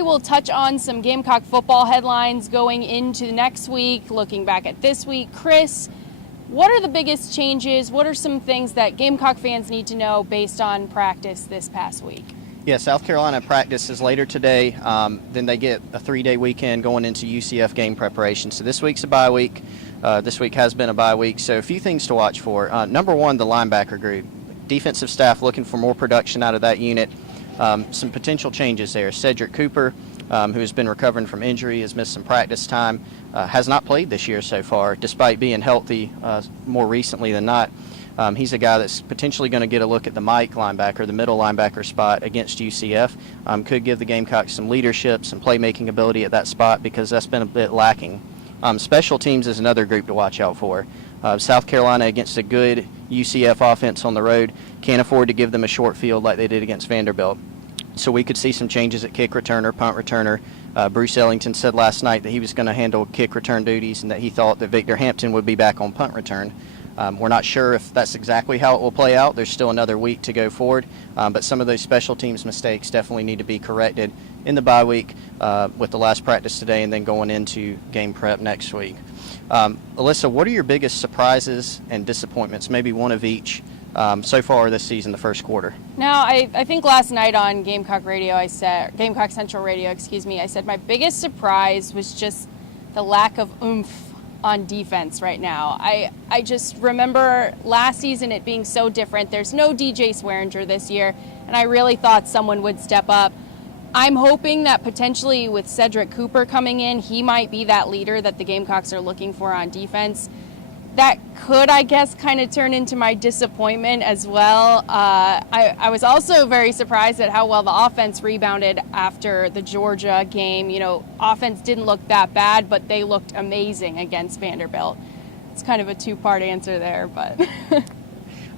we will touch on some Gamecock football headlines going into next week, looking back at this week. Chris, what are the biggest changes? What are some things that Gamecock fans need to know based on practice this past week? Yeah, South Carolina practices later today. Then they get a 3-day weekend going into UCF game preparation. So this week's a bye week. This week has been a bye week. So a few things to watch for. Number one, the linebacker group. Defensive staff looking for more production out of that unit. Some potential changes there. Cedric Cooper, who has been recovering from injury, has missed some practice time, has not played this year so far, despite being healthy more recently than not. He's a guy that's potentially going to get a look at the Mike linebacker, the middle linebacker spot against UCF. Could give the Gamecocks some leadership, some playmaking ability at that spot because that's been a bit lacking. Special teams is another group to watch out for. South Carolina against a good UCF offense on the road can't afford to give them a short field like they did against Vanderbilt. So we could see some changes at kick returner, punt returner. Bruce Ellington said last night that he was going to handle kick return duties and that he thought that Victor Hampton would be back on punt return. We're not sure if that's exactly how it will play out. There's still another week to go forward, but some of those special teams mistakes definitely need to be corrected in the bye week with the last practice today and then going into game prep next week. Alyssa, what are your biggest surprises and disappointments, maybe one of each, so far this season, the first quarter? Now, I think last night on Gamecock Radio, Gamecock Central Radio, I said my biggest surprise was just the lack of oomph on defense right now. I just remember last season it being so different. There's no DJ Swearinger this year, and I really thought someone would step up. I'm hoping that potentially with Cedric Cooper coming in, he might be that leader that the Gamecocks are looking for on defense. That could, I guess, kind of turn into my disappointment as well. I was also very surprised at how well the offense rebounded after the Georgia game. You know, offense didn't look that bad, but they looked amazing against Vanderbilt. It's kind of a two-part answer there, but...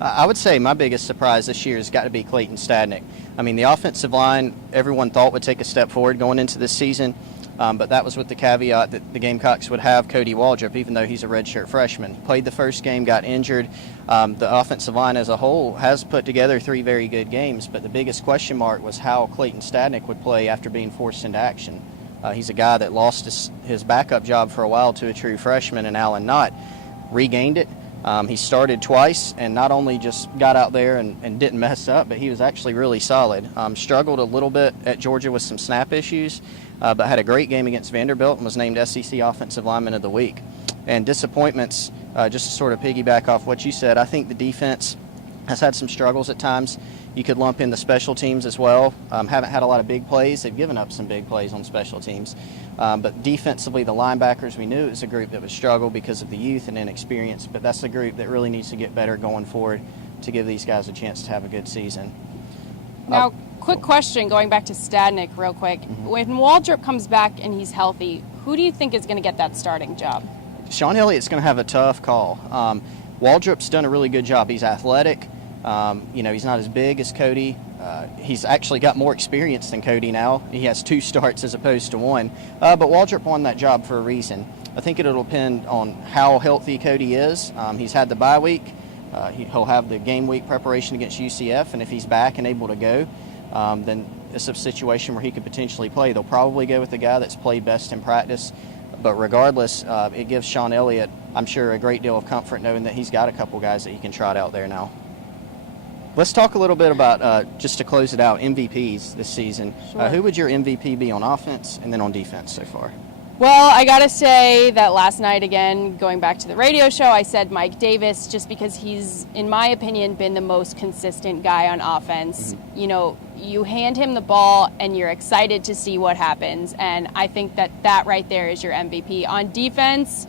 I would say my biggest surprise this year has got to be Clayton Stadnick. I mean, the offensive line, everyone thought would take a step forward going into this season, but that was with the caveat that the Gamecocks would have Cody Waldrop, even though he's a redshirt freshman. Played the first game, got injured. The offensive line as a whole has put together 3 very good games, but the biggest question mark was how Clayton Stadnick would play after being forced into action. He's a guy that lost his backup job for a while to a true freshman, and Alan Knott regained it. He started twice and not only just got out there and didn't mess up, but he was actually really solid. Struggled a little bit at Georgia with some snap issues, but had a great game against Vanderbilt and was named SEC Offensive Lineman of the Week. And disappointments, just to sort of piggyback off what you said, I think the defense has had some struggles at times. You could lump in the special teams as well. Haven't had a lot of big plays. They've given up some big plays on special teams. But defensively, the linebackers, we knew it was a group that would struggle because of the youth and inexperience, but that's a group that really needs to get better going forward to give these guys a chance to have a good season. Now, quick question, going back to Stadnick real quick. Mm-hmm. When Waldrop comes back and he's healthy, who do you think is going to get that starting job? Sean Elliott's going to have a tough call. Waldrop's done a really good job. He's athletic. He's not as big as Cody. He's actually got more experience than Cody now. He has 2 starts as opposed to 1. But Waldrop won that job for a reason. I think it'll depend on how healthy Cody is. He's had the bye week. He'll have the game week preparation against UCF, and if he's back and able to go, then it's a situation where he could potentially play. They'll probably go with the guy that's played best in practice. But regardless, it gives Sean Elliott, I'm sure, a great deal of comfort knowing that he's got a couple guys that he can trot out there now. Let's talk a little bit about, just to close it out, MVPs this season. Sure. Who would your MVP be on offense and then on defense so far? Well, I got to say that last night, again, going back to the radio show, I said Mike Davis just because he's, in my opinion, been the most consistent guy on offense. Mm-hmm. You know, you hand him the ball and you're excited to see what happens, and I think that right there is your MVP. On defense,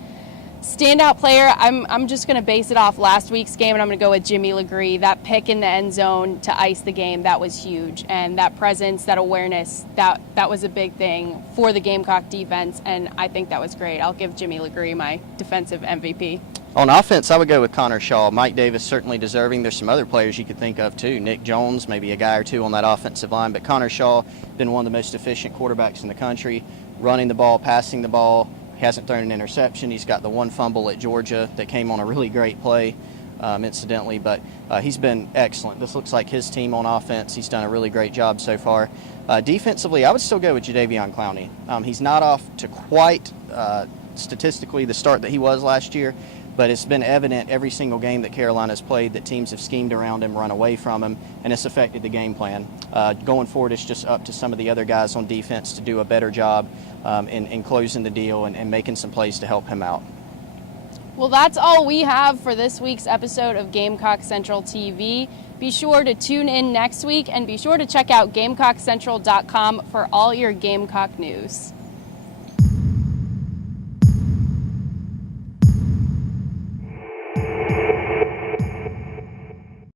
standout player, I'm just going to base it off last week's game, and I'm going to go with Jimmy Legree. That pick in the end zone to ice the game, that was huge. And that presence, that awareness, that was a big thing for the Gamecock defense, and I think that was great. I'll give Jimmy Legree my defensive MVP. On offense, I would go with Connor Shaw. Mike Davis certainly deserving. There's some other players you could think of too. Nick Jones, maybe a guy or two on that offensive line. But Connor Shaw, been one of the most efficient quarterbacks in the country, running the ball, passing the ball. He hasn't thrown an interception. He's got the 1 fumble at Georgia that came on a really great play. incidentally, but he's been excellent. This looks like his team on offense. He's done a really great job so far. Defensively, I would still go with Jadeveon Clowney. He's not off to quite statistically the start that he was last year, but it's been evident every single game that Carolina's played that teams have schemed around him, run away from him, and it's affected the game plan. Going forward, it's just up to some of the other guys on defense to do a better job in closing the deal and making some plays to help him out. Well, that's all we have for this week's episode of Gamecock Central TV. Be sure to tune in next week, and be sure to check out GamecockCentral.com for all your Gamecock news.